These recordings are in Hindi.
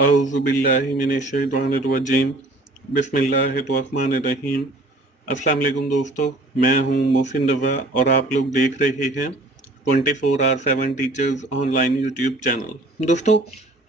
औज़ुबिल्लाहिमिनश्शैतानिर्रजीम बिस्मिल्लाहिर्रहमानिर्रहीम। अस्सलाम वालेकुम दोस्तों, मैं हूं मोहसिन रज़ा और आप लोग देख रहे हैं 24/7 टीचर्स ऑनलाइन यूट्यूब चैनल। दोस्तों,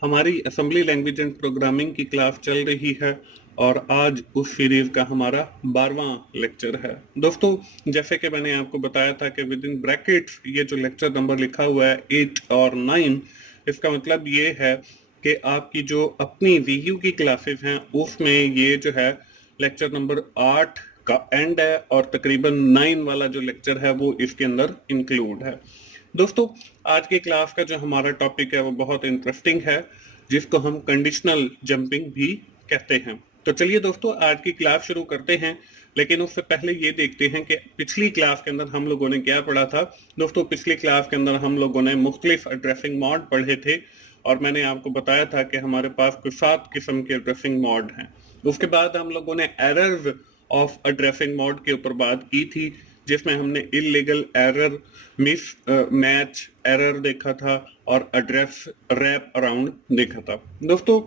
हमारी असेंबली लैंग्वेज एंड प्रोग्रामिंग की क्लास चल रही है और आज उस सीरीज का हमारा 12वां लेक्चर है। दोस्तों, जैसे कि मैंने आपको बताया था कि विद इन ब्रैकेट्स ये जो लेक्चर नंबर लिखा हुआ है 8 और 9, इसका मतलब ये है कि आपकी जो अपनी वीयू की क्लासेस हैं उसमें ये जो है लेक्चर नंबर 8 का एंड है और तकरीबन 9 वाला जो लेक्चर है वो इसके अंदर इंक्लूड है। दोस्तों, आज की क्लास का जो हमारा टॉपिक है वो बहुत इंटरेस्टिंग है, जिसको हम कंडीशनल जंपिंग भी कहते हैं। तो चलिए दोस्तों, आज की क्लास शुरू करते हैं, लेकिन उससे पहले ये देखते हैं कि पिछली क्लास के अंदर हम लोगों ने क्या पढ़ा था। दोस्तों, पिछली क्लास के अंदर हम लोगों ने मुख्तलिफ एड्रेसिंग मॉड पढ़े थे और मैंने आपको बताया था कि हमारे पास कुछ 7 किस्म के एड्रेसिंग मॉड हैं। उसके बाद हम लोगों ने एरर्स ऑफ एड्रेसिंग मॉड के ऊपर बात की थी, जिसमें हमने illegal error, miss match error देखा था और एड्रेस रैप अराउंड देखा था। दोस्तों,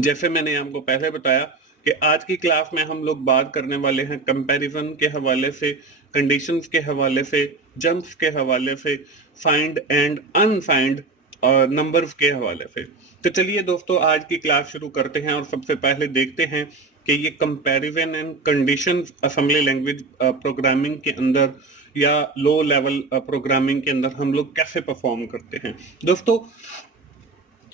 जैसे मैंने आपको पहले बताया कि आज की क्लास में हम लोग बात करने वाले हैं कंपैरिजन के हवाले से, कंडीशंस के हवाले से, जंप्स के हवाले से, फाइंड एंड अनफाइंड नंबर्स के हवाले से। तो चलिए दोस्तों, आज की क्लास शुरू करते हैं और सबसे पहले देखते हैं कि ये comparison and conditions assembly language programming के अंदर या लो लेवल प्रोग्रामिंग के अंदर हम लोग कैसे परफॉर्म करते हैं। दोस्तों,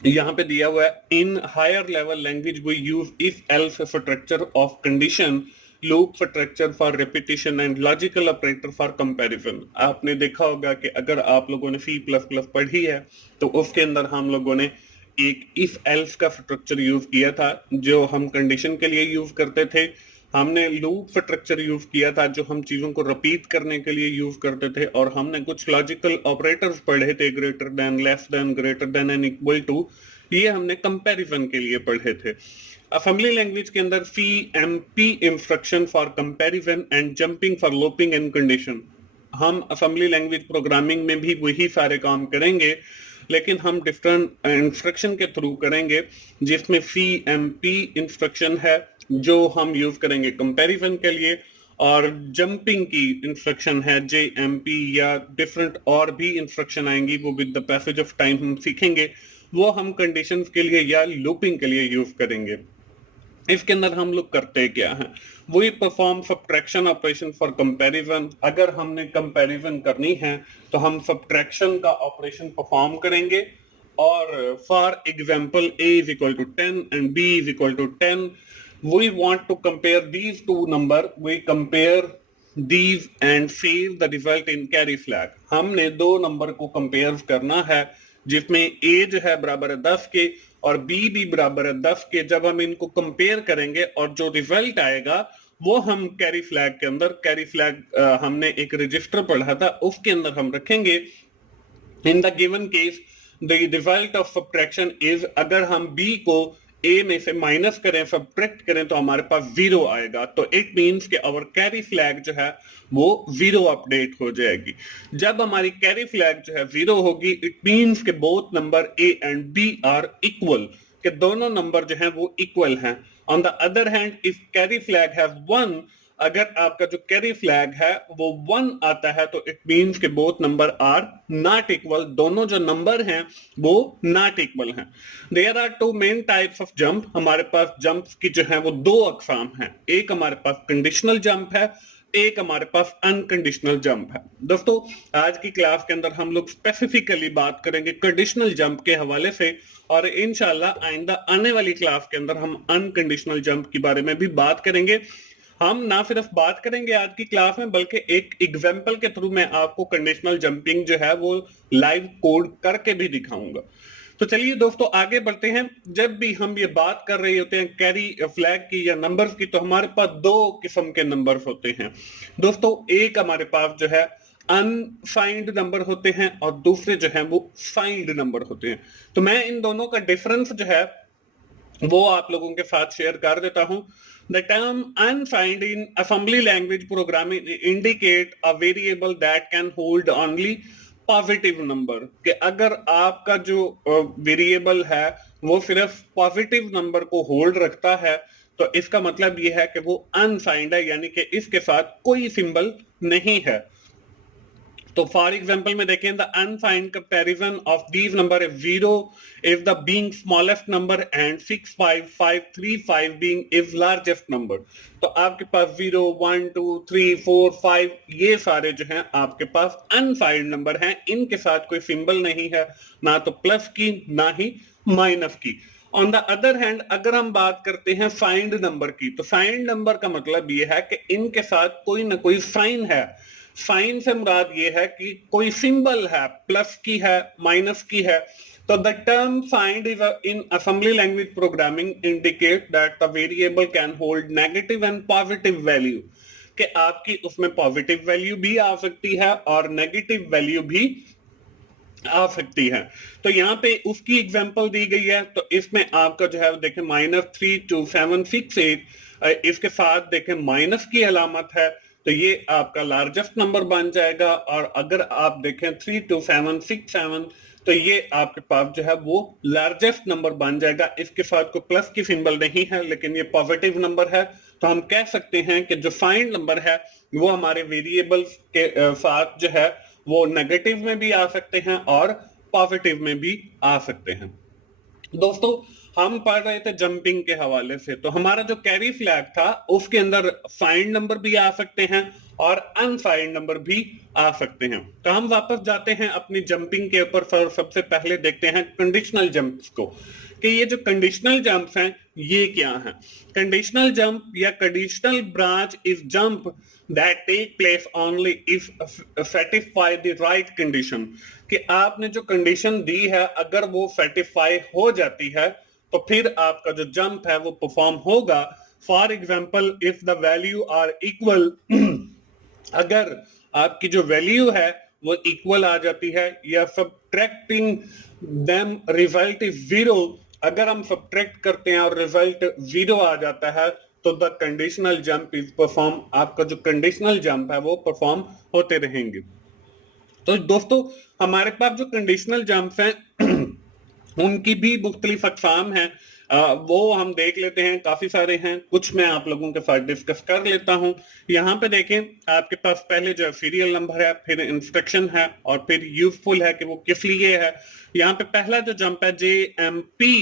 यहाँ पे दिया हुआ है, in higher level language we use if else structure of condition, loop structure for repetition and logical operator for comparison. आपने देखा होगा कि अगर आप लोगों ने सी प्लस प्लस पढ़ी है तो उसके अंदर हम लोगों ने एक इफ एल्स का स्ट्रक्चर यूज किया था जो हम कंडीशन के लिए यूज करते थे। हमने लूप स्ट्रक्चर यूज किया था जो हम चीजों को रिपीट करने के लिए यूज करते थे, और हमने कुछ लॉजिकल ऑपरेटर्स पढ़े थे, greater than, less than, greater than and equal to. ये हमने कंपैरिजन के लिए पढ़े थे। असेंबली लैंग्वेज के अंदर CMP instruction for comparison and jumping for looping and condition. हम असेंबली लैंग्वेज प्रोग्रामिंग में भी वही सारे काम करेंगे, लेकिन हम डिफरेंट इंस्ट्रक्शन के थ्रू करेंगे, जिसमें CMP इंस्ट्रक्शन है जो हम यूज करेंगे कंपैरिजन के लिए, और जंपिंग की इंस्ट्रक्शन है JMP, या डिफरेंट और भी इंस्ट्रक्शन आएंगी, वो with the passage of time हम सीखेंगे। वो हम कंडीशंस के लिए या लूपिंग के लिए यूज करेंगे। इसके अंदर हम लोग करते क्या हैं, वही perform subtraction operation for comparison. अगर हमने कंपैरिजन करनी है तो हम सब्ट्रैक्शन का ऑपरेशन परफॉर्म करेंगे, और for example a is equal to 10 and b is equal to 10, we want to compare these two number, we compare these and save the result in carry flag। हमने दो नंबर को कंपेयर करना है जिसमें a जो है बराबर है 10 के और b भी बराबर है 10 के। जब हम इनको कंपेयर करेंगे और जो रिजल्ट आएगा वो हम कैरी फ्लैग के अंदर, कैरी फ्लैग हमने एक रजिस्टर पढ़ा था उसके अंदर हम रखेंगे। In the given case the result of subtraction is, अगर हम b को a में से माइनस करें, सब्ट्रैक्ट करें, तो हमारे पास 0 आएगा। तो इट मींस कि आवर कैरी फ्लैग जो है वो 0 अपडेट हो जाएगी। जब हमारी कैरी फ्लैग जो है 0 होगी, इट मींस कि both number a and b are equal, कि दोनों नंबर जो हैं वो इक्वल हैं। On the other hand, if carry flag have 1, अगर आपका जो कैरी फ्लैग है वो 1 आता है, तो इट मींस कि both number are not equal, दोनों जो नंबर हैं वो नॉट इक्वल हैं। There are two main types of jump. हमारे पास जंप्स की जो है वो दो अकसाम हैं, एक हमारे पास कंडीशनल जंप है, एक हमारे पास अनकंडीशनल जंप है। दोस्तों, आज की क्लास के अंदर हम लोग स्पेसिफिकली बात करेंगे कंडीशनल जंप के हवाले से, और इंशाल्लाह आइंदा आने वाली क्लास के अंदर हम अनकंडीशनल जंप के बारे में भी बात करेंगे। हम ना सिर्फ बात करेंगे आज की क्लास में, बल्कि एक एग्जाम्पल के थ्रू मैं आपको कंडीशनल जंपिंग जो है वो लाइव कोड करके भी दिखाऊंगा। तो चलिए दोस्तों, आगे बढ़ते हैं। जब भी हम ये बात कर रहे होते हैं कैरी फ्लैग की या नंबर्स की, तो हमारे पास दो किस्म के नंबर्स होते हैं। दोस्तों, एक हमारे पास जो है अनफाइंड नंबर होते हैं और दूसरे जो है वो फाइंड नंबर होते हैं। तो मैं इन दोनों का डिफरेंस जो है वो आप लोगों के साथ शेयर कर देता हूं। The term unsigned in assembly language programming indicate a variable that can hold only positive number, कि अगर आपका जो वेरिएबल है वो सिर्फ पॉजिटिव नंबर को होल्ड रखता है तो इसका मतलब ये है कि वो अनसाइंड है, यानी कि इसके साथ कोई सिंबल नहीं है। तो फॉर एग्जाम्पल में देखें, the unsigned comparison of these number is 0 if the being smallest number and 65535 being is largest number. तो आपके पास 0 1 2 3 4 5 ये सारे जो हैं आपके पास अनसाइंड नंबर हैं, इनके साथ कोई सिंबल नहीं है, ना तो प्लस की ना ही माइनस की। ऑन द अदर हैंड अगर हम बात करते हैं साइंड नंबर की, तो साइंड नंबर का मतलब ये है कि इनके साथ कोई ना कोई साइन है। साइन से मुराद ये है कि कोई सिंबल है, प्लस की है, माइनस की है। तो the term signed is in assembly language programming indicate that the variable can hold negative and positive value, कि आपकी उसमें पॉजिटिव वैल्यू भी आ सकती है और नेगेटिव वैल्यू भी आ सकती है। तो यहाँ पे उसकी एग्जांपल दी गई है। तो इसमें आपका जो है देखें -32768, इसके साथ देखें माइनस की अलामत है, तो ये आपका लार्जेस्ट नंबर बन जाएगा। और अगर आप देखें 32767, तो ये आपके पास जो है वो लार्जेस्ट नंबर बन जाएगा। इसके साथ कोई प्लस की सिंबल नहीं है, लेकिन ये पॉजिटिव नंबर है, तो हम कह सकते हैं कि जो फाइंड नंबर है वो हमारे वेरिएबल्स के साथ जो है वो नेगेटिव में भी आ सकते हैं और पॉजिटिव में भी आ सकते हैं। दोस्तों, हम पढ़ रहे थे जंपिंग के हवाले से, तो हमारा जो कैरी फ्लैग था उसके अंदर फाइंड नंबर भी आ सकते हैं और अनफाइंड नंबर भी आ सकते हैं। तो हम वापस जाते हैं अपनी जंपिंग के ऊपर। सबसे पहले देखते हैं कंडीशनल जंप्स को, कि ये जो कंडीशनल जंप्स हैं ये क्या हैं। कंडीशनल जंप या conditional branch is jump that take place only if satisfy the right condition, कि आपने जो कंडीशन दी है अगर वो सेटिस्फाई हो जाती है तो फिर आपका जो जंप है वो परफॉर्म होगा। For example, if the value are equal, अगर आपकी जो वैल्यू है वो इक्वल आ जाती है, या सब्ट्रैक्टिंग देम रिजल्ट इज 0, अगर हम सब्ट्रैक्ट करते हैं और रिजल्ट 0 आ जाता है तो the conditional jump is perform, आपका जो कंडीशनल जंप है वो परफॉर्म होते रहेंगे। तो दोस्तों, हमारे पास जो कंडीशनल जंप हैं उनकी भी मुख्तलिफ अक़साम हैं, वो हम देख लेते हैं। काफी सारे हैं, कुछ मैं आप लोगों के साथ डिस्कस कर लेता हूं। यहाँ पे देखें, आपके पास पहले जो सीरियल नंबर है, फिर इंस्ट्रक्शन है और फिर यूजफुल है कि वो किस लिए है। यहाँ पे पहला जो जंप है JMP,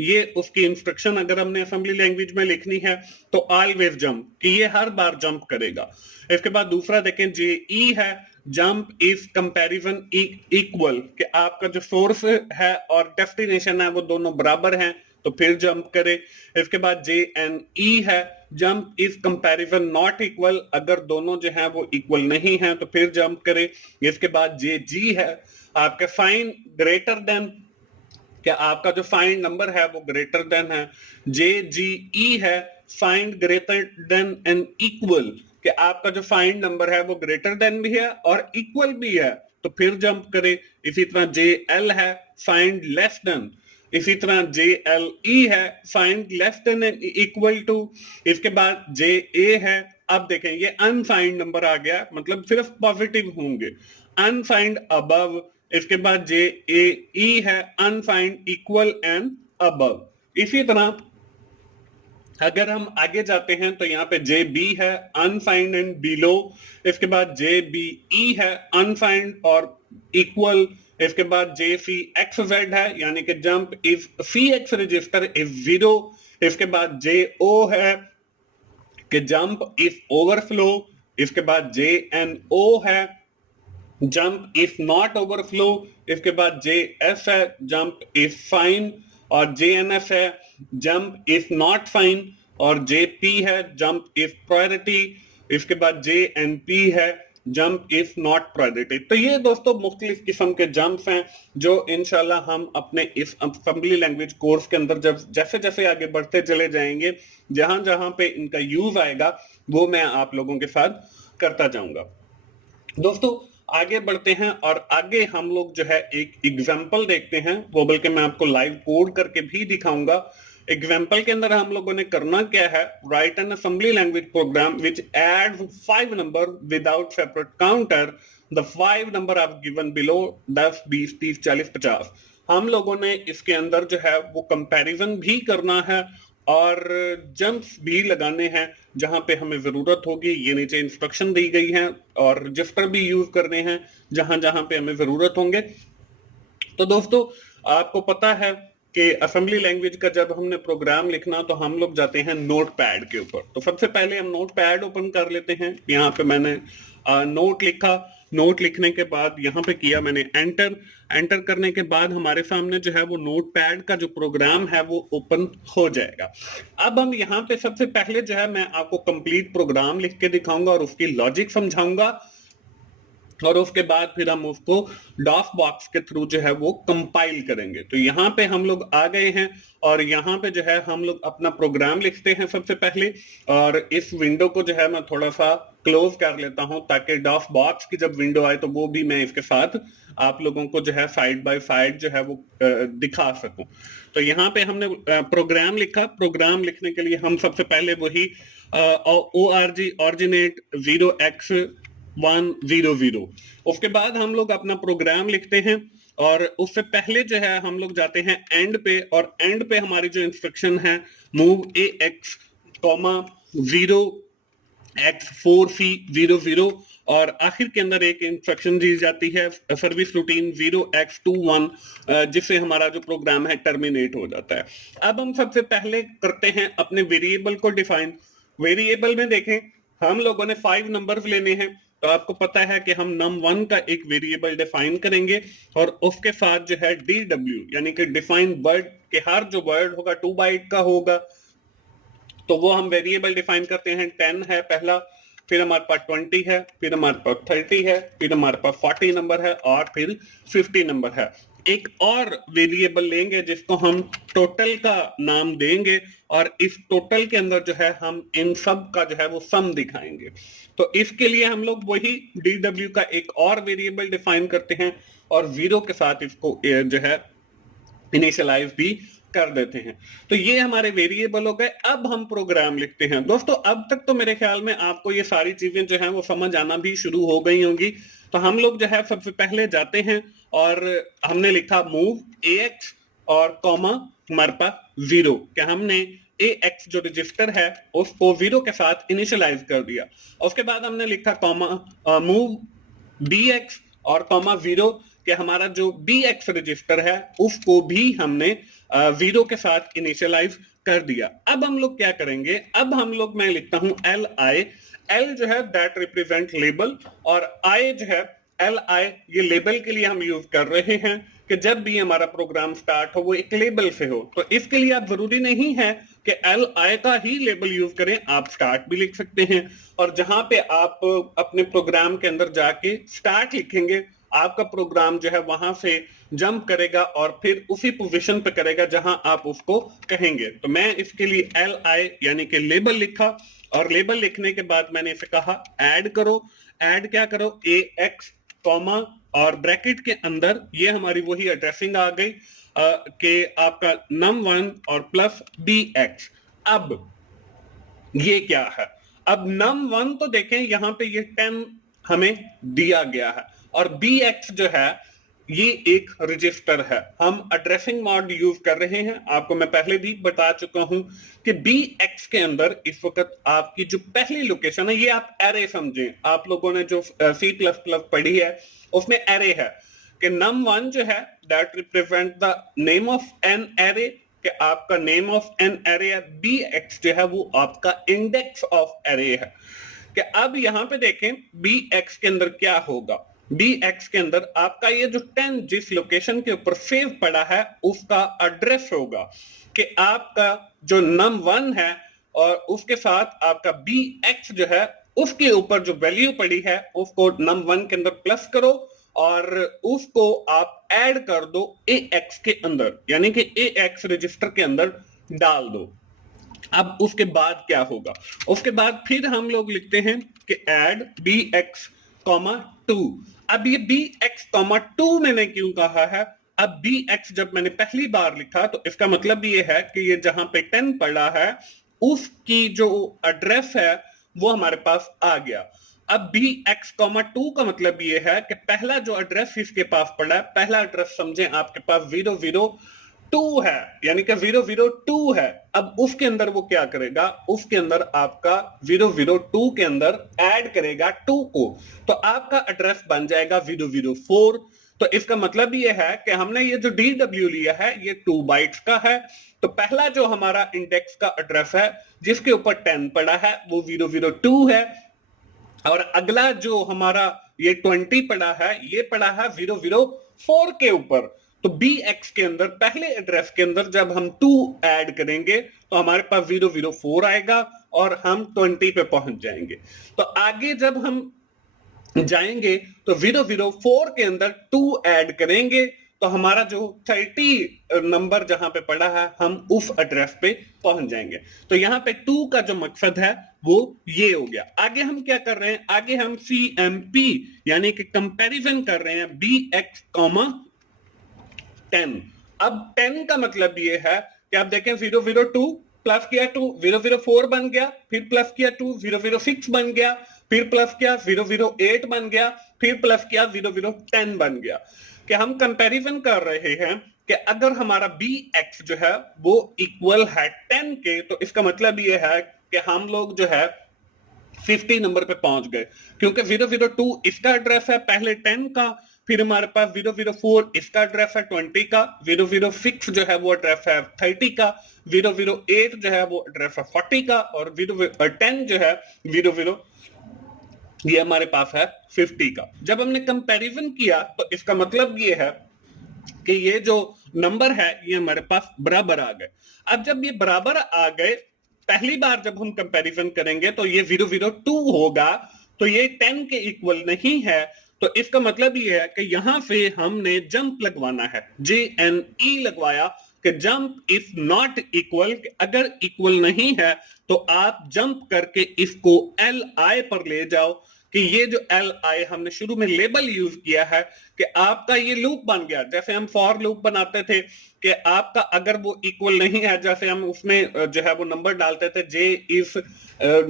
ये उसकी इंस्ट्रक्शन अगर हमने असेंबली लैंग्वेज में लिखनी है तो ऑलवेज जंप, कि ये हर बार जंप करेगा। इसके बाद दूसरा देखें JE है, जंप इज कंपैरिजन इक्वल, कि आपका जो सोर्स है और डेस्टिनेशन है वो दोनों बराबर हैं तो फिर जंप करे। इसके बाद JNE है, jump is comparison not equal, अगर दोनों जो है वो इक्वल नहीं है तो फिर जंप करे। इसके बाद JG है, आपका फाइंड ग्रेटर देन, क्या आपका जो फाइंड नंबर है वो ग्रेटर देन है। JGE है, find greater than and equal, कि आपका जो फाइंड नंबर है वो ग्रेटर देन भी है और इक्वल भी है तो फिर जंप करे। इसी तरह JL है, फाइंड लेस देन। इसी तरह JLE है, find less than and equal to. इसके बाद JA है, अब देखें ये अनफाइंड नंबर आ गया, मतलब सिर्फ पॉजिटिव होंगे। अनफाइंड अबव, इसके बाद JAE है, अनफाइंड इक्वल एंड अबव। इसी तरह अगर हम आगे जाते हैं तो यहाँ पे JB है, अनफाइंड एंड बिलो। इसके बाद JBE है, अनफाइंड और इक्वल। इसके बाद JCXZ है, यानी कि jump if CX register if 0। इसके बाद JO है कि जंप इफ ओवरफ्लो। इसके बाद JNO है, जंप इफ नॉट ओवरफ्लो। इसके बाद JS है, जंप इफ फाइन। और JNF है, जंप इफ नॉट फाइन। और JP है, जंप इफ प्रायोरिटी। इसके बाद JNP है, जंप इफ नॉट प्रायोरिटी। तो ये दोस्तों मुख्तलिफ किस्म के जंप्स हैं जो इंशाल्लाह हम अपने इस असेंबली लैंग्वेज कोर्स के अंदर जब जैसे जैसे आगे बढ़ते चले जाएंगे, जहां जहां पे इनका यूज आएगा वो मैं आप लोगों के साथ करता जाऊंगा। दोस्तों, आगे बढ़ते हैं और आगे हम लोग जो है एक एग्जाम्पल देखते हैं, वो बल्कि मैं आपको लाइव कोड करके भी दिखाऊंगा। एग्जाम्पल के अंदर हम लोगों ने करना क्या है, write an assembly language program which adds 5 number without separate counter the 5 number are given below 10, 20, 30, 40, 50। हम लोगों ने इसके अंदर जो है वो कंपैरिजन भी करना है और जंप्स भी लगाने हैं जहां पे हमें जरूरत होगी। ये नीचे इंस्ट्रक्शन दी गई है और रजिस्टर भी यूज करने हैं जहां जहां पे हमें जरूरत होंगे। तो दोस्तों, आपको पता है कि असेंबली लैंग्वेज का जब हमने प्रोग्राम लिखना तो हम लोग जाते हैं नोट पैड के ऊपर। तो सबसे पहले हम नोट पैड ओपन कर लेते हैं। यहाँ पे मैंने नोट लिखा। नोट लिखने के बाद यहाँ पे किया मैंने एंटर। एंटर करने के बाद हमारे सामने जो है वो नोट पैड का जो प्रोग्राम है वो ओपन हो जाएगा। अब हम यहाँ पे सबसे पहले जो है मैं आपको कंप्लीट प्रोग्राम लिख के दिखाऊंगा और उसकी लॉजिक समझाऊंगा और उसके बाद फिर हम उसको डॉफ बॉक्स के थ्रू जो है वो कंपाइल करेंगे। तो यहाँ पे हम लोग आ गए हैं और यहाँ पे जो है हम लोग अपना प्रोग्राम लिखते हैं सबसे पहले। और इस विंडो को जो है मैं थोड़ा सा क्लोज कर लेता हूं ताकि डॉफ बॉक्स की जब विंडो आए तो वो भी मैं इसके साथ आप लोगों को जो है साइड बाय साइड जो है वो दिखा सकूं। तो यहाँ पे हमने प्रोग्राम लिखा। प्रोग्राम लिखने के लिए हम सबसे पहले वही ORG ऑरिजिनेट 0x100। उसके बाद हम लोग अपना प्रोग्राम लिखते हैं और उससे पहले जो है हम लोग जाते हैं एंड पे। और एंड पे हमारी जो इंस्ट्रक्शन है मूव AX, 0x4C00 और आखिर के अंदर एक इंस्ट्रक्शन दी जाती है सर्विस रूटीन 0x21 जिससे हमारा जो प्रोग्राम है टर्मिनेट हो जाता है। अब हम सबसे पहले करते हैं अपने वेरिएबल को डिफाइन। वेरिएबल में देखें हम लोगों ने 5 नंबर्स लेने हैं। तो आपको पता है कि हम num1 का एक वेरिएबल डिफाइन करेंगे और उसके साथ जो है DW यानी कि डिफाइन वर्ड के हर जो वर्ड होगा 2 बाइट का होगा। तो वो हम वेरिएबल डिफाइन करते हैं। 10 है पहला, फिर हमारे पास 20 है, फिर हमारे पास 30 है, फिर हमारे पास 40 नंबर है और फिर 50 नंबर है। एक और वेरिएबल लेंगे जिसको हम टोटल का नाम देंगे और इस टोटल के अंदर जो है हम इन सब का जो है वो सम दिखाएंगे। तो इसके लिए हम लोग वही DW का एक और वेरिएबल डिफाइन करते हैं और 0 के साथ इसको जो है इनिशियलाइज भी कर देते हैं। तो ये हमारे वेरिएबल हो गए। अब हम प्रोग्राम लिखते हैं। दोस्तों, अब तक तो मेरे ख्याल में आपको ये सारी चीजें जो हैं वो समझ आना भी शुरू हो गई होंगी। तो हम लोग जो है सबसे पहले जाते हैं और हमने लिखा मूव AX और कॉमा हमारे पास 0 कि हमने AX जो रजिस्टर है उसको 0 के साथ इनिशियलाइज कर दिया। उसके बाद हमने लिखा कॉमा मूव BX और कॉमा 0 कि हमारा जो BX रजिस्टर है उसको भी हमने 0 के साथ इनिशियलाइज कर दिया। अब हम लोग क्या करेंगे, अब हम लोग मैं लिखता हूं LI। L जो है दैट रिप्रेजेंट लेबल और I जो है LI ये लेबल के लिए हम यूज कर रहे हैं कि जब भी हमारा प्रोग्राम स्टार्ट हो वो एक लेबल से हो। तो इसके लिए आप जरूरी नहीं है कि LI का ही लेबल यूज करें, आप स्टार्ट भी लिख सकते हैं। और जहां पे आप अपने प्रोग्राम के अंदर जाके स्टार्ट लिखेंगे आपका प्रोग्राम जो है वहां से जंप करेगा और फिर उसी पोजीशन पे करेगा जहां आप उसको कहेंगे। तो मैं इसके लिए LI यानी कि लेबल लिखा और लेबल लिखने के बाद मैंने इसे कहा ऐड करो। ऐड क्या करो, AX कॉमा और ब्रैकेट के अंदर ये हमारी वही एड्रेसिंग आ गई कि आपका num1 और प्लस BX। अब ये क्या है, अब num1 तो देखें यहाँ पे ये 10 हमें दिया गया है और BX जो है ये एक रजिस्टर है। हम एड्रेसिंग मॉड यूज कर रहे हैं। आपको मैं पहले भी बता चुका हूं कि BX के अंदर इस वक्त आपकी जो पहली लोकेशन है ये आप एरे समझें। आप लोगों ने जो C++ पढ़ी है उसमें एरे है कि num1 जो है that represent the name of an array कि आपका नेम ऑफ एन एरे है। BX जो है वो आपका इंडेक्स ऑफ एरे है। कि अब यहां पे देखें BX के अंदर क्या होगा। BX के अंदर आपका ये जो 10 जिस लोकेशन के ऊपर सेव पड़ा है उसका एड्रेस होगा कि आपका जो num1 है और उसके साथ आपका BX जो है उसके ऊपर जो वैल्यू पड़ी है उसको num1 के अंदर प्लस करो और उसको आप ऐड कर दो AX के अंदर यानी कि AX रजिस्टर के अंदर डाल दो। अब उसके बाद क्या होगा, उसके बाद फिर हम लोग लिखते हैं कि ऐड BX, 2। अब ये BX, 2 मैंने क्यों कहा है, अब BX जब मैंने पहली बार लिखा तो इसका मतलब ये है कि ये जहां पे 10 पड़ा है उसकी जो एड्रेस है वो हमारे पास आ गया। अब बी एक्स कॉमा 2 का मतलब ये है कि पहला जो एड्रेस इसके पास पड़ा है, पहला एड्रेस समझे आपके पास 002 है, यानी कि 002 है। अब उसके अंदर वो क्या करेगा, उसके अंदर आपका 002 के अंदर ऐड करेगा 2 को, तो आपका एड्रेस बन जाएगा 004। तो इसका मतलब ये है कि हमने ये जो DW लिया है ये 2 बाइट्स का है। तो पहला जो हमारा इंडेक्स का एड्रेस है जिसके ऊपर 10 पड़ा है वो 002 है, और अगला जो हमारा ये 20 पड़ा है ये पड़ा है 004 के ऊपर। तो BX के अंदर पहले एड्रेस के अंदर जब हम 2 ऐड करेंगे तो हमारे पास 004 आएगा और हम 20 पे पहुंच जाएंगे। तो आगे जब हम जाएंगे तो 004 के अंदर 2 ऐड करेंगे तो हमारा जो 30 नंबर जहां पे पड़ा है हम उस एड्रेस पे पहुंच जाएंगे। तो यहाँ पे 2 का जो मकसद है वो ये हो गया। आगे हम क्या कर रहे हैं, आगे हम CMP यानी कि कंपैरिजन कर रहे हैं BX, 10। अब 10 का मतलब ये है कि आप देखें 002 प्लस किया 2 004 बन गया, फिर प्लस किया 2 006 बन गया, फिर प्लस किया 008 बन गया, फिर प्लस किया 010 बन गया। कि हम कंपैरिजन कर रहे हैं कि अगर हमारा BX जो है वो इक्वल है 10 के, तो इसका मतलब ये है कि हम लोग जो है 50 नंबर पे पहुंच गए, क्योंकि 002 इसका एड्रेस है पहले 10 का, फिर हमारे पास 004 इसका एड्रेस है 20 का, 006 जो है वो एड्रेस है 30 का, 008 जो है वो एड्रेस है 40 का, और 10 जो है 00 ये हमारे पास है 50 का। जब हमने कंपैरिजन किया तो इसका मतलब ये है कि ये जो नंबर है ये हमारे पास बराबर आ गए। अब जब ये बराबर आ गए, पहली बार जब हम कंपैरिजन करेंगे तो ये 002 होगा, तो ये 10 के इक्वल नहीं है। तो इसका मतलब ये है कि यहां से हमने जंप लगवाना है, JNE लगवाया कि जंप इज नॉट इक्वल। अगर इक्वल नहीं है तो आप जंप करके इसको LI पर ले जाओ, कि ये जो LI हमने शुरू में लेबल यूज किया है कि आपका ये लूप बन गया, जैसे हम फॉर लूप बनाते थे कि आपका अगर वो इक्वल नहीं है, जैसे हम उसमें जो है वो नंबर डालते थे J is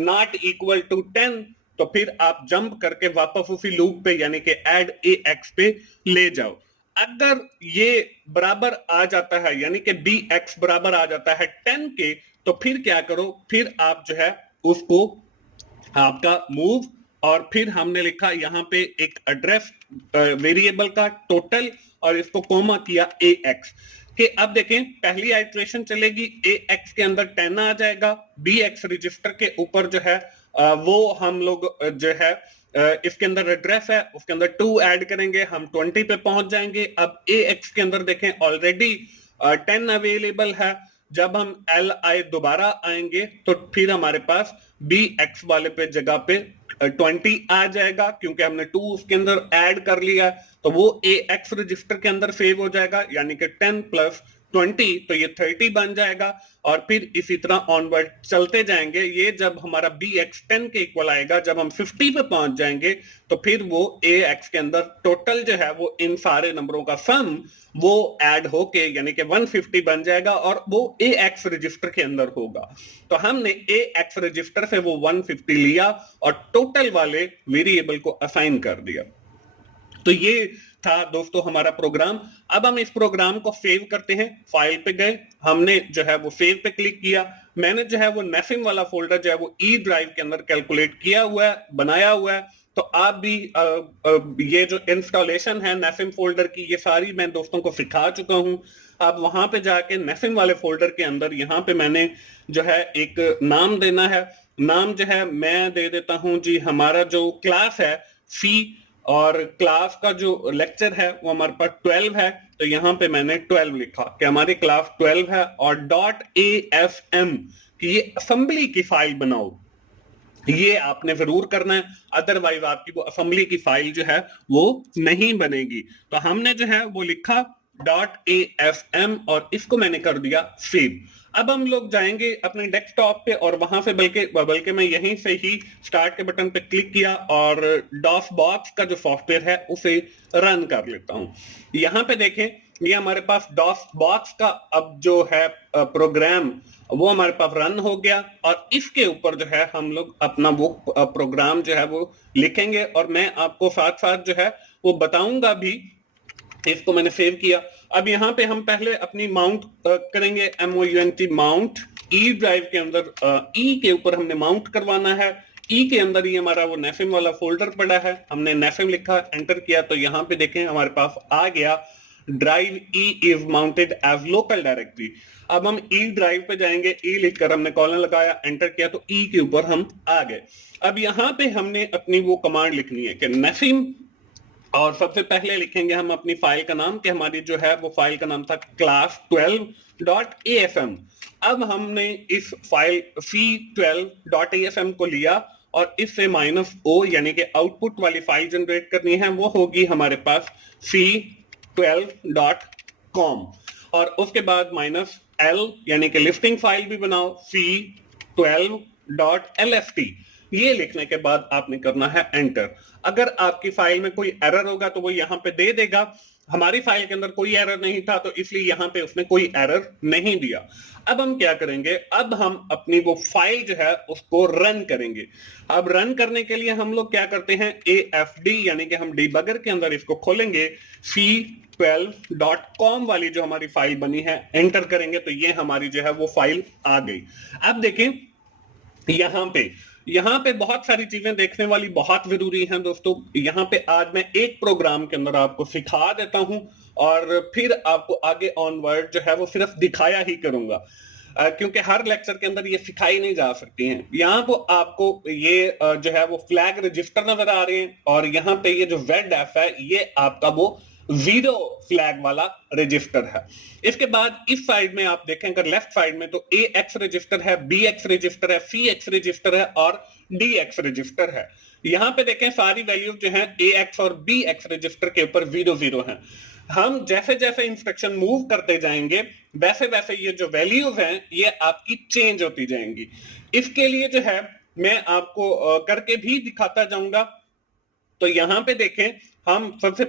not equal to 10, तो फिर आप जंप करके वापस उसी लूप पे यानी कि ऐड AX पे ले जाओ। अगर ये बराबर आ जाता है यानी कि BX बराबर आ जाता है 10 के, तो फिर क्या करो, फिर आप जो है उसको आपका मूव, और फिर हमने लिखा यहाँ पे एक एड्रेस वेरिएबल का टोटल और इसको कोमा किया AX कि अब देखें पहली आइट्रेशन चलेगी, AX के अंदर 10 आ जाएगा, BX रजिस्टर के ऊपर जो है वो हम लोग जो है इसके अंदर एड्रेस है उसके अंदर 2 ऐड करेंगे, हम 20 पे पहुंच जाएंगे। अब AX के अंदर देखें ऑलरेडी 10 अवेलेबल है। जब हम LI दोबारा आएंगे तो फिर हमारे पास BX वाले पे जगह पे 20 आ जाएगा, क्योंकि हमने 2 उसके अंदर ऐड कर लिया, तो वो AX रजिस्टर के अंदर सेव हो जाएगा, यानी कि 10 प्लस 20 तो ये 30 बन जाएगा। और फिर इसी तरह ऑनवर्ड चलते जाएंगे। ये जब हमारा BX 10 के इक्वल आएगा, जब हम 50 पे पहुंच जाएंगे तो फिर वो AX के अंदर टोटल जो है वो इन सारे नंबरों का सम वो ऐड होके यानी कि 150 बन जाएगा और वो AX रजिस्टर के अंदर होगा। तो हमने AX रजिस्टर से वो 150 लिया और टोटल वाले वेरिएबल को असाइन कर दिया। तो ये था दोस्तों हमारा प्रोग्राम। अब हम इस प्रोग्राम को सेव करते हैं। फाइल पे गए, हमने जो है वो सेव पे क्लिक किया। मैंने जो है वो नेफिम वाला फोल्डर जो है वो ई ड्राइव के अंदर कैलकुलेट किया हुआ है, बनाया हुआ है। तो आप भी ये जो इंस्टॉलेशन है नेफिम फोल्डर की, ये सारी मैं दोस्तों को सिखा चुका हूं। आप वहां पे जाके नेफिम वाले फोल्डर के अंदर यहाँ पे मैंने जो है एक नाम देना है। नाम जो है मैं दे देता हूं जी, हमारा जो क्लास है सी, और क्लास का जो लेक्चर है वो हमारे पास 12 है, तो यहाँ पे मैंने 12 लिखा कि हमारी क्लास 12 है। और .afm कि ये असेंबली की फाइल बनाओ, ये आपने जरूर करना है, अदरवाइज आपकी वो असेंबली की फाइल जो है वो नहीं बनेगी। तो हमने जो है वो लिखा .afm और इसको मैंने कर दिया सेव। अब हम लोग जाएंगे अपने डेस्कटॉप पे और वहां से बल्कि मैं यहीं से ही स्टार्ट के बटन पे क्लिक किया और डॉस बॉक्स का जो सॉफ्टवेयर है उसे रन कर लेता हूं। यहाँ पे देखें ये हमारे पास डॉस बॉक्स का अब जो है प्रोग्राम वो हमारे पास रन हो गया, और इसके ऊपर जो है हम लोग अपना वो प्रोग्राम जो है वो लिखेंगे, और मैं आपको साथ साथ जो है वो बताऊंगा भी। इसको मैंने सेव किया। अब यहाँ पे हम पहले अपनी माउंट करेंगे, MOUNT माउंट ई ड्राइव के अंदर, ई के ऊपर हमने माउंट करवाना है। ई के अंदर ही हमारा वो नेफिम वाला फोल्डर पड़ा है, हमने नेफिम लिखा, एंटर किया, तो यहाँ पे देखें हमारे पास आ गया drive E is mounted as local directory. अब हम ई ड्राइव पे जाएंगे, ई लिखकर हमने कॉलन लगाया, एंटर किया, तो ई के ऊपर हम आ गए। अब यहाँ पे हमने अपनी वो कमांड लिखनी है कि नेफिम, और सबसे पहले लिखेंगे हम अपनी फाइल का नाम, कि हमारी जो है वो फाइल का नाम था class12.asm। अब हमने इस फाइल c12.asm को लिया और इससे -o यानी कि आउटपुट वाली फाइल जनरेट करनी है, वो होगी हमारे पास c12.com, और उसके बाद -l यानी कि लिस्टिंग फाइल भी बनाओ c12.lst। ये लिखने के बाद आपने करना है एंटर। अगर आपकी फाइल में कोई एरर होगा तो वो यहाँ पे दे देगा। हमारी फाइल के अंदर कोई एरर नहीं था, तो इसलिए यहाँ पे उसने कोई एरर नहीं दिया। अब हम क्या करेंगे, अब हम अपनी वो फाइल जो है उसको रन करेंगे। अब रन करने के लिए हम लोग क्या करते हैं, AFD यानी कि हम डिबगर के अंदर इसको खोलेंगे, c12.com वाली जो हमारी फाइल बनी है, एंटर करेंगे, तो ये हमारी जो है वो फाइल आ गई। अब देखें यहाँ पे बहुत सारी चीजें देखने वाली बहुत जरूरी हैं दोस्तों। यहाँ पे आज मैं एक प्रोग्राम के अंदर आपको सिखा देता हूं, और फिर आपको आगे ऑनवर्ड जो है वो सिर्फ दिखाया ही करूंगा, क्योंकि हर लेक्चर के अंदर ये सिखाई नहीं जा सकती हैं। यहाँ को आपको ये जो है वो फ्लैग रजिस्टर नजर आ रहे हैं, और यहाँ पे ये जो ZF है ये आपका वो जीरो फ्लैग वाला रजिस्टर है। इसके बाद इस साइड में आप देखें, अगर लेफ्ट साइड में, तो AX रजिस्टर है, BX रजिस्टर है, CX रजिस्टर है और DX रजिस्टर है। यहाँ पे देखें सारी वैल्यूज जो हैं AX और BX रजिस्टर के ऊपर 00 हैं। हम जैसे जैसे इंस्ट्रक्शन मूव करते जाएंगे वैसे वैसे ये जो वैल्यूज हैं ये आपकी चेंज होती जाएंगी। इसके लिए जो है मैं आपको करके भी दिखाता जाऊंगा। तो यहाँ पे देखें, हम सबसे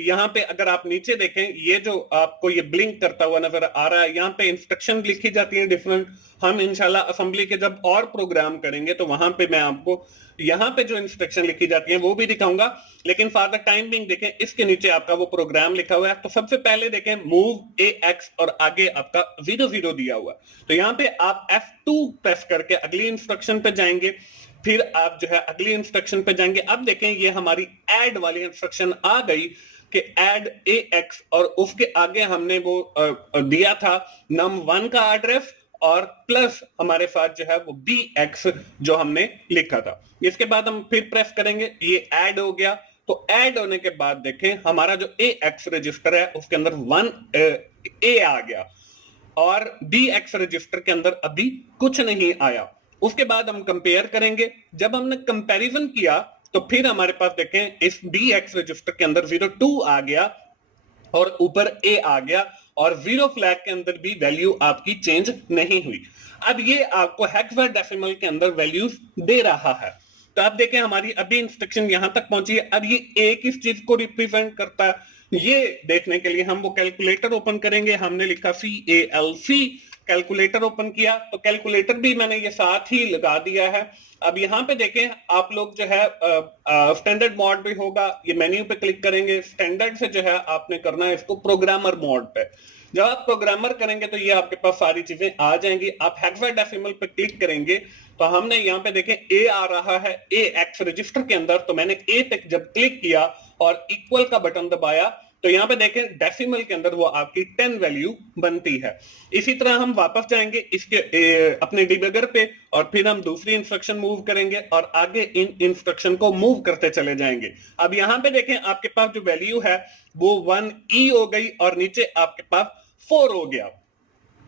यहाँ पे अगर आप नीचे देखें, ये जो आपको ये ब्लिंक करता हुआ नजर आ रहा है, यहाँ पे इंस्ट्रक्शन लिखी जाती है डिफरेंट। हम इंशाल्लाह असेंबली के जब और प्रोग्राम करेंगे तो वहां पे मैं आपको यहाँ पे जो इंस्ट्रक्शन लिखी जाती है वो भी दिखाऊंगा, लेकिन फॉर द टाइम बिंग देखें इसके नीचे आपका वो प्रोग्राम लिखा हुआ है। तो सबसे पहले देखें मूव AX और आगे आपका 00 दिया हुआ है, तो यहाँ पे आप F2 प्रेस करके अगली इंस्ट्रक्शन पे जाएंगे, फिर आप जो है अगली इंस्ट्रक्शन पे जाएंगे। अब देखें ये हमारी ऐड वाली इंस्ट्रक्शन आ गई कि ऐड AX, और उसके आगे हमने वो दिया था num1 का एड्रेस, और प्लस हमारे साथ जो है वो BX जो हमने लिखा था। इसके बाद हम फिर प्रेस करेंगे, ये ऐड हो गया। तो ऐड होने के बाद देखें हमारा जो AX रजिस्टर है उसके अंदर 1A आ गया, और BX रजिस्टर के अंदर अभी कुछ नहीं आया। उसके बाद हम कंपेयर करेंगे। जब हमने कंपैरिजन किया तो फिर हमारे पास देखें इस BX रजिस्टर के अंदर 02 आ गया और ऊपर A आ गया, और जीरो फ्लैग के अंदर भी वैल्यू आपकी चेंज नहीं हुई। अब ये आपको हेक्साडेसिमल के अंदर वैल्यूज दे रहा है। तो आप देखें हमारी अभी इंस्ट्रक्शन यहां तक पहुंची है। अब ये A किस चीज को रिप्रेजेंट करता है ये देखने के लिए हम वो कैलकुलेटर ओपन करेंगे। हमने लिखा CALC, कैलकुलेटर ओपन किया, तो कैलकुलेटर भी मैंने ये साथ ही लगा दिया है। अब यहाँ पे देखें आप लोग जो है स्टैंडर्ड मोड भी होगा, ये मेन्यू पे क्लिक करेंगे, स्टैंडर्ड से जो है आपने करना है इसको प्रोग्रामर मोड पे। जब आप प्रोग्रामर करेंगे तो ये आपके पास सारी चीजें आ जाएंगी। आप हेक्साडेसिमल पे क्लिक करेंगे तो हमने यहाँ पे देखें A आ रहा है AX रजिस्टर के अंदर, तो मैंने A पे जब क्लिक किया और इक्वल का बटन दबाया तो यहाँ पे देखें डेसिमल के अंदर वो आपकी 10 वैल्यू बनती है। इसी तरह हम वापस जाएंगे इसके अपने डिबगर पे, और फिर हम दूसरी इंस्ट्रक्शन मूव करेंगे और आगे इन इंस्ट्रक्शन को मूव करते चले जाएंगे। अब यहाँ पे देखें आपके पास जो वैल्यू है वो 1E हो गई और नीचे आपके पास 4 हो गया।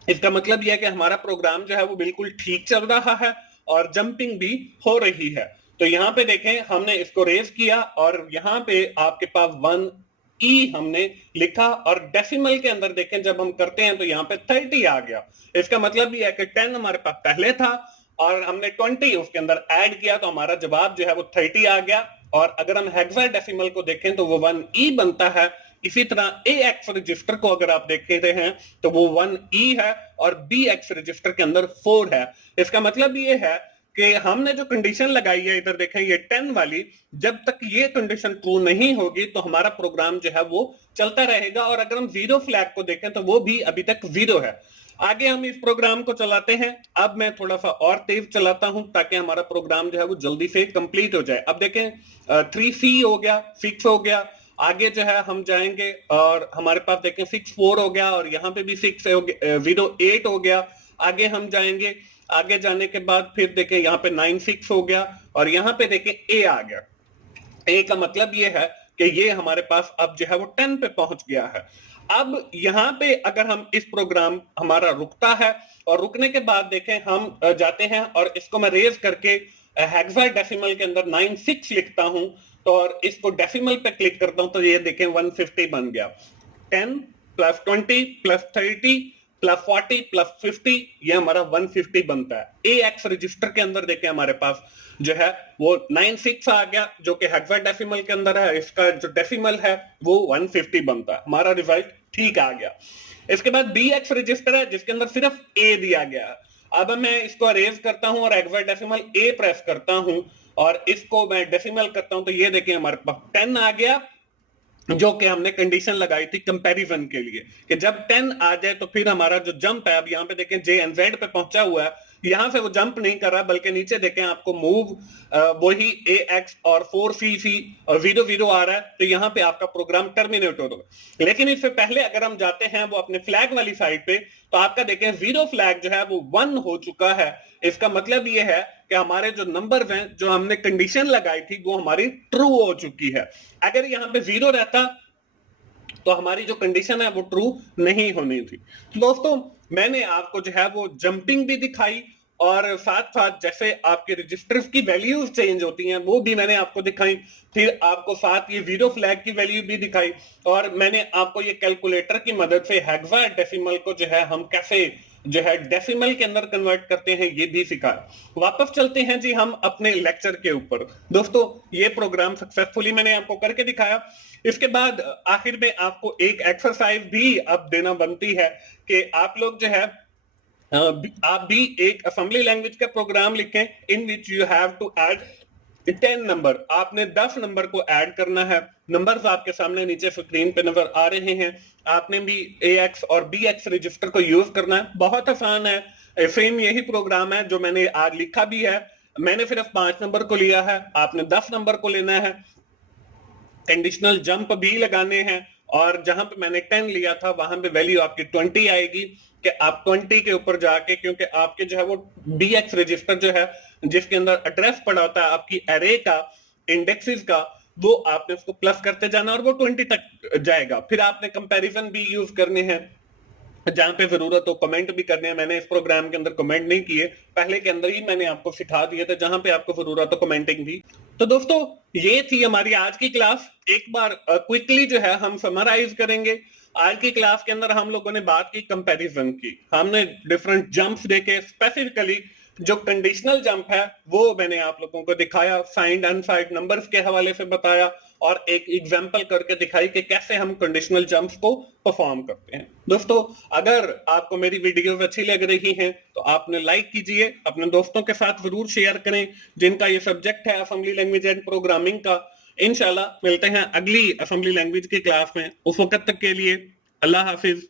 इसका मतलब यह है कि हमारा प्रोग्राम जो है वो बिल्कुल ठीक चल रहा है और जंपिंग भी हो रही है। तो यहाँ पे देखें हमने इसको रेज किया और यहाँ पे आपके पास 1E हमने लिखा, और डेसिमल के अंदर देखें जब हम करते हैं तो यहाँ पे 30 आ गया। इसका मतलब ये है कि 10 हमारे पास पहले था और हमने 20 उसके अंदर ऐड किया, तो हमारा जवाब जो है वो 30 आ गया। और अगर हम हेक्साडेसिमल को देखें तो वो 1E बनता है, इसी तरह ए एक्स रजिस्टर को अगर आप देख रहे हैं तो वो 1E है और बी एक्स रजिस्टर के अंदर 4 है। इसका मतलब ये है कि हमने जो कंडीशन लगाई है, इधर देखें ये 10 वाली, जब तक ये कंडीशन ट्रू नहीं होगी तो हमारा प्रोग्राम जो है वो चलता रहेगा। और अगर हम जीरो फ्लैग को देखें तो वो भी अभी तक 0 है। आगे हम इस प्रोग्राम को चलाते हैं। अब मैं थोड़ा सा और तेज चलाता हूं ताकि हमारा प्रोग्राम जो है वो जल्दी से कंप्लीट हो जाए। अब देखें 3C हो गया, 6 हो गया, आगे जो है हम जाएंगे और हमारे पास देखें 6 4 हो गया और यहाँ पे भी 6 हो गया, 0 8 हो गया। आगे हम जाएंगे, आगे जाने के बाद फिर देखें यहाँ पे 9 6 हो गया और यहाँ पे देखें A आ गया। A का मतलब ये है कि ये हमारे पास अब जो है वो 10 पे पहुंच गया है। अब यहाँ पे अगर हम इस प्रोग्राम हमारा रुकता है और रुकने के बाद देखें हम जाते हैं और इसको मैं रेज करके हेक्साडेसिमल के अंदर 96 लिखता हूं तो और इसको डेसिमल पे क्लिक करता हूं तो ये देखें 150 बन गया। 10 प्लस 20 प्लस 30 प्लस 40 प्लस 50 ये हमारा 150 बनता है। ए एक्स रजिस्टर के अंदर देखें हमारे पास जो है वो 96 आ गया जो कि हेक्साडेसिमल के अंदर है, इसका जो डेसिमल है वो 150 बनता है। हमारा रिजल्ट ठीक आ गया। इसके बाद बी एक्स रजिस्टर है जिसके अंदर सिर्फ ए दिया गया है। अब मैं इसको अरेज करता हूं और हेक्साडेसिमल ए प्रेस करता हूं और इसको मैं डेसिमल करता हूं तो ये देखें हमारे पास 10 आ गया, जो कि हमने कंडीशन लगाई थी कंपैरिजन के लिए कि जब 10 आ जाए तो फिर हमारा जो जंप है, अब यहाँ पे देखें जे एंड जेड पे पहुंचा हुआ है, यहां से वो जंप नहीं कर रहा बल्कि नीचे देखें आपको मूव वही ए एक्स और 4CC और 0 0 आ रहा है, तो यहाँ पे आपका प्रोग्राम टर्मिनेट होगा। लेकिन इससे पहले अगर हम जाते हैं वो अपने फ्लैग वाली साइड पे तो आपका देखें 0 फ्लैग जो है वो 1 हो चुका है। इसका मतलब ये है कि हमारे जो नंबर हैं जो हमने कंडीशन लगाई थी वो हमारी ट्रू हो चुकी है। अगर यहाँ पे 0 रहता तो हमारी जो कंडीशन है वो ट्रू नहीं होनी थी। तो दोस्तों मैंने आपको जो है वो जंपिंग भी दिखाई और साथ साथ जैसे आपके रजिस्टर्स की वैल्यूज चेंज होती हैं वो भी मैंने आपको दिखाई, फिर आपको साथ ये 0 फ्लैग की वैल्यू भी दिखाई और मैंने आपको ये कैलकुलेटर की मदद से हेक्साडेसिमल को जो है हम कैसे जो है डेसिमल के अंदर कन्वर्ट करते हैं ये भी सिखाया। वापस चलते हैं जी हम अपने लेक्चर के ऊपर। दोस्तों ये प्रोग्राम सक्सेसफुली मैंने आपको करके दिखाया। इसके बाद आखिर में आपको एक एक्सरसाइज भी अब देना बनती है कि आप लोग जो है आप भी एक असेंबली लैंग्वेज का प्रोग्राम लिखें in which you have to add 10 number. आपने 10 नंबर को ऐड करना है। नंबर्स आपके सामने नीचे स्क्रीन पे नजर आ रहे हैं। आपने भी AX और BX रजिस्टर को यूज करना है। बहुत आसान है, सेम यही प्रोग्राम है जो मैंने आज लिखा भी है। मैंने सिर्फ 5 नंबर को लिया है, आपने 10 नंबर को लेना है। कंडीशनल जंप भी लगाने हैं और जहां पे मैंने 10 लिया था वहां पे वैल्यू आपकी 20 आएगी कि आप 20 के ऊपर जाके, क्योंकि आपके जो है वो BX रजिस्टर जो है जिसके अंदर एड्रेस पड़ा होता है आपकी एरे का, इंडेक्सेस का, वो आपने उसको प्लस करते जाना और वो 20 तक जाएगा। फिर आपने कंपैरिजन भी यूज करने हैं, जहां पे जरूरत हो कमेंट भी करने हैं। मैंने इस प्रोग्राम के अंदर कमेंट नहीं किए, पहले के अंदर ही मैंने आपको सिखा दिए थे जहां पे आपको जरूरत हो कमेंटिंग भी। तो दोस्तों ये थी हमारी आज की क्लास। एक बार क्विकली जो है हम समराइज करेंगे। आज की क्लास के अंदर हम लोगों ने बात की कंपैरिजन की। हमने डिफरेंट जंप्स देखे, स्पेसिफिकली जो कंडीशनल जंप है वो मैंने आप लोगों को दिखाया, साइंड अनसाइंड नंबर्स के हवाले से बताया और एक एग्जांपल करके दिखाई कि कैसे हम कंडीशनल जंप्स को परफॉर्म करते हैं। दोस्तों अगर आपको मेरी वीडियोस अच्छी लग रही हैं तो आपने लाइक कीजिए, अपने दोस्तों के साथ जरूर शेयर करें जिनका ये सब्जेक्ट है असेंबली लैंग्वेज एंड प्रोग्रामिंग का। इंशाल्लाह मिलते हैं अगली असेंबली लैंग्वेज की क्लास में। उस वक्त तक के लिए अल्लाह हाफिज।